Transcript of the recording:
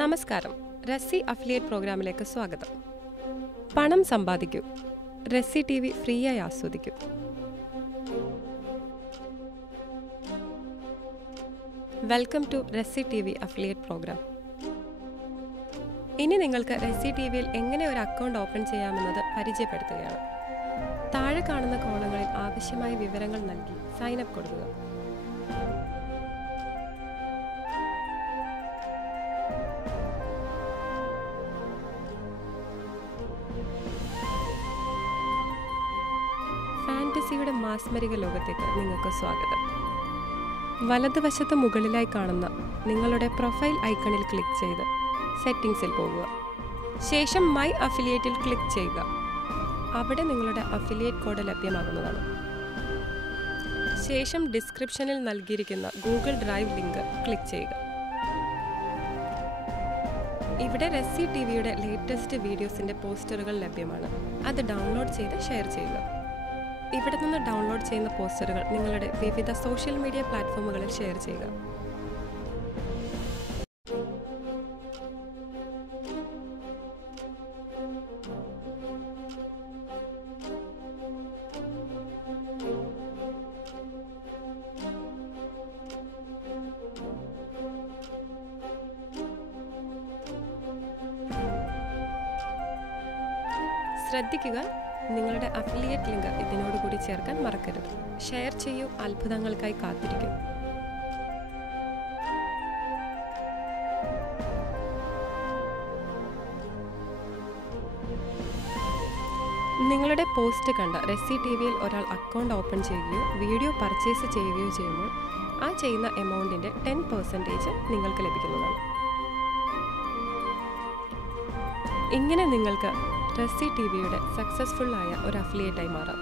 നമസ്കാരം, റസ്സി അഫിലിയേറ്റ് പ്രോഗ്രാമിലേക്ക് സ്വാഗതം. പണം സമ്പാദിക്കൂ, റസ്സി TV ഫ്രീ ആയി ആസ്വദിക്കൂ. വെൽക്കം ടു റസ്സി TV അഫിലിയേറ്റ് പ്രോഗ്രാം. ഇനി നിങ്ങൾക്ക് റസ്സി TVയിൽ എങ്ങനെ ഒരു അക്കൗണ്ട് ഓപ്പൺ ചെയ്യാമെന്നത് പരിചയപ്പെടുത്തുകയാണ്. താഴെ കാണുന്ന കോളങ്ങളിൽ ആവശ്യമായ വിവരങ്ങൾ നൽകി സൈൻ അപ്പ് കൊടുക്കുക. ഫാന്റസിയുടെ മാസ്മരിക ലോകത്തേക്ക് നിങ്ങൾക്ക് സ്വാഗതം. വലതുവശത്ത് മുകളിലായി കാണുന്ന നിങ്ങളുടെ പ്രൊഫൈൽ ഐക്കണിൽ ക്ലിക്ക് ചെയ്ത് സെറ്റിംഗ്സിൽ പോകുക. ശേഷം മൈ അഫിലിയേറ്റിൽ ക്ലിക്ക് ചെയ്യുക. അവിടെ നിങ്ങളുടെ അഫിലിയേറ്റ് കോഡ് ലഭ്യമാകുന്നതാണ്. ശേഷം ഡിസ്ക്രിപ്ഷനിൽ നൽകിയിരിക്കുന്ന ഗൂഗിൾ ഡ്രൈവ് ലിങ്ക് ക്ലിക്ക് ചെയ്യുക. ഇവിടെ റസ്സി TVയുടെ ലേറ്റസ്റ്റ് വീഡിയോസിൻ്റെ പോസ്റ്ററുകൾ ലഭ്യമാണ്. അത് ഡൗൺലോഡ് ചെയ്ത് ഷെയർ ചെയ്യുക. ഇവിടെ നിന്ന് ഡൗൺലോഡ് ചെയ്യുന്ന പോസ്റ്ററുകൾ നിങ്ങളുടെ വിവിധ സോഷ്യൽ മീഡിയ പ്ലാറ്റ്ഫോമുകളിൽ ഷെയർ ചെയ്യുക. ശ്രദ്ധിക്കുക, നിങ്ങളുടെ അഫിലിയേറ്റ് ലിങ്ക് ഇതിനോടുകൂടി ചേർക്കാൻ മറക്കരുത്. ഷെയർ ചെയ്യൂ, അത്ഭുതങ്ങൾക്കായി കാത്തിരിക്കൂ. നിങ്ങളുടെ പോസ്റ്റ് കണ്ട റസ്സി TVയിൽ ഒരാൾ അക്കൗണ്ട് ഓപ്പൺ ചെയ്യുകയോ വീഡിയോ പർച്ചേസ് ചെയ്യുകയോ ചെയ്യുമ്പോൾ ആ ചെയ്യുന്ന എമൗണ്ടിൻ്റെ 10% നിങ്ങൾക്ക് ലഭിക്കുന്നതാണ്. ഇങ്ങനെ നിങ്ങൾക്ക് റസ്സി TVയുടെ സക്സസ്ഫുൾ ആയ ഒരു അഫിലിയേറ്റായി മാറാം.